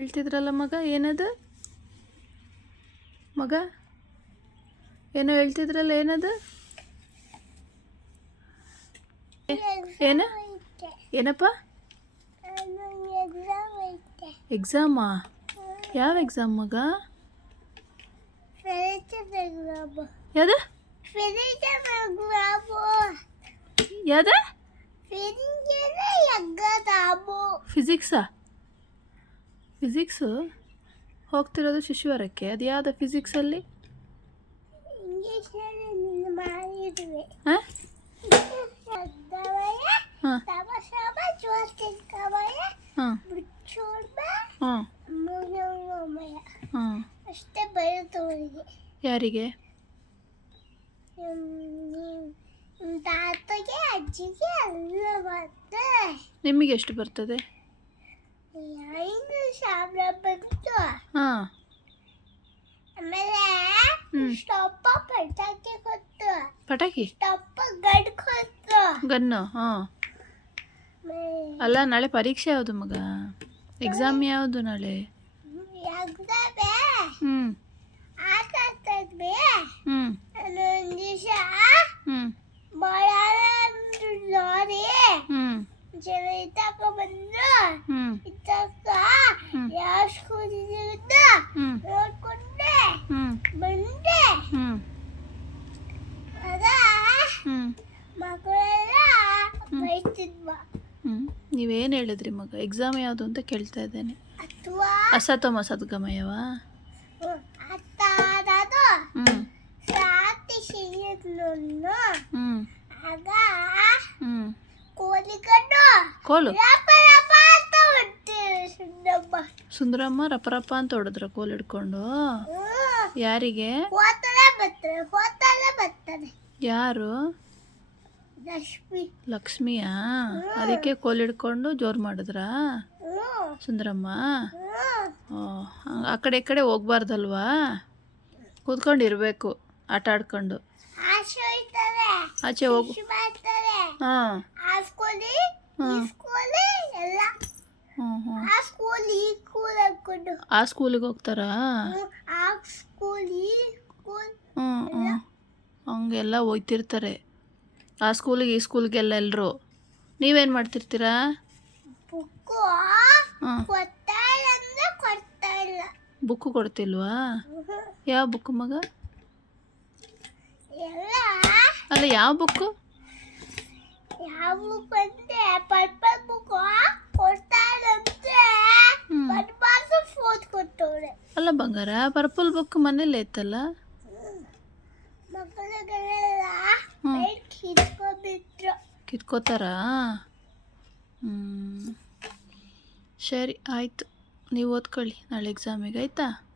ಹೇಳ್ತಿದ್ರಲ್ಲ ಮಗ? ಏನದು? ಮಗ? ಏನೋ ಹೇಳ್ತಿದ್ರಲ್ಲ ಏನದು? ಏನ? ಏನಪ್ಪ? ಎಕ್ಸಾಮಾ ಯಾವ ಎಕ್ಸಾಮ್ ಮಗ? ಯಾವ್ದು? ಯಾವ್ದು? ಫಿಸಿಕ್ಸಾ ಫಿಸಿಕ್ಸು ಹೋಗ್ತಿರೋದು ಶಿಶುವರಕ್ಕೆ. ಅದು ಯಾವ್ದು ಫಿಸಿಕ್ಸಲ್ಲಿ ಹಾಂ? ಹಾಂ. ಹಾಂ. ಅಷ್ಟೇ ಯಾರಿಗೆ? ತಾತಗೆ ಅಜ್ಜಿಗೆ ನಿಮಗೆ ಎಷ್ಟು ಬರ್ತದೆ? ಸಾವಿರ ಬಂತು ಹಾಂ. ಆಮೇಲೆ. ಸ್ಟಪ್ಪ ಪಟಾಕಿ ಕೊತ್ತು ಪಟಾಕಿ? ಸ್ಟಪ್ಪ ಗಡ್ ಕೊತ್ತು ಗನ್ನು ಹಾಂ. ಅಲ್ಲ ನಾಳೆ ಪರೀಕ್ಷೆ ಯಾವುದು ಮಗ? ಎಕ್ಸಾಮ್ ಯಾವುದು ನಾಳೆ? ಯಾಗ್ದಾವೆ ಹ್ಞೂ ಆಟ ಹ್ಞೂ ಇತ್ತಕ ಬಂದು ಇತ್ತಕ. ಯಾವ ಸ್ಕೂಲ್ ಇರುತ್ತ ಹ್ಞೂ ನೋಡ್ಕೊಂಡೆ. ಬಂದೆ. ಹ್ಞೂ ಮಕ್ಕಳೆಲ್ಲ ಬೈತಿದ್ವ. ನೀವೇನು ಹೇಳಿದ್ರಿ ಮಗ? ಎಕ್ಸಾಮ್ ಯಾವುದು ಅಂತ ಕೇಳ್ತಾ ಇದ್ದೇನೆ. ಅಸತೋಮ ಸದ್ಗಮಯವ ಅದು ಹ್ಞೂ ಆಗ ಹ್ಞೂ ಕೋಲು. ರಪ ರಪ ಅಂತ ಸುಂದರಮ್ಮ ರಪರಪ್ಪ ಅಂತ ಹೊಡೆದ್ರ ಕೋಲ್ ಹಿಡ್ಕೊಂಡು. ಯಾರಿಗೆ? ಯಾರು? ಲಕ್ಷ್ಮಿ. ಲಕ್ಷ್ಮಿಯಾ? ಅದಕ್ಕೆ ಕೋಲ್ ಹಿಡ್ಕೊಂಡು ಜೋರು ಮಾಡಿದ್ರ? ಸುಂದರಮ್ಮ? ಆ ಕಡೆ ಈ ಕಡೆ ಹೋಗ್ಬಾರ್ದಲ್ವಾ? ಕೂತ್ಕೊಂಡು ಇರಬೇಕು ಆಟ ಆಡ್ಕೊಂಡು. ಆಚೆ ಹೋಗು. ಹಾಂ. ಆ ಸ್ಕೂಲಿಗೆ ಹೋಗ್ತಾರಾ? ಹ್ಞೂ ಹಂಗೆಲ್ಲ ಹೋಗ್ತಿರ್ತಾರೆ ಆ ಸ್ಕೂಲಿಗೆ ಈ ಸ್ಕೂಲ್ಗೆಲ್ಲ ಎಲ್ಲರೂ ನೀವೇನು ಮಾಡ್ತಿರ್ತೀರಾ? ಬುಕ್ಕು ಕೊಡ್ತಿಲ್ವಾ. ಯಾವ ಬುಕ್ ಮಗ? ಎಲ್ಲ. ಅಲ್ಲ ಯಾವ ಬುಕ್ಕು? ಯಾವ ಅಲ್ಲ ಬಂಗಾರ ಪರ್ಪಲ್ ಬುಕ್ ಮನೇಲಿ ಐತಲ್ಲ? ಕಿತ್ಕೋತಾರಾ? ಹ್ಞೂ ಸರಿ, ಆಯಿತು. ನೀವು ಓದ್ಕೊಳ್ಳಿ, ನಾಳೆ ಎಕ್ಸಾಮಿಗೆ ಆಯಿತಾ?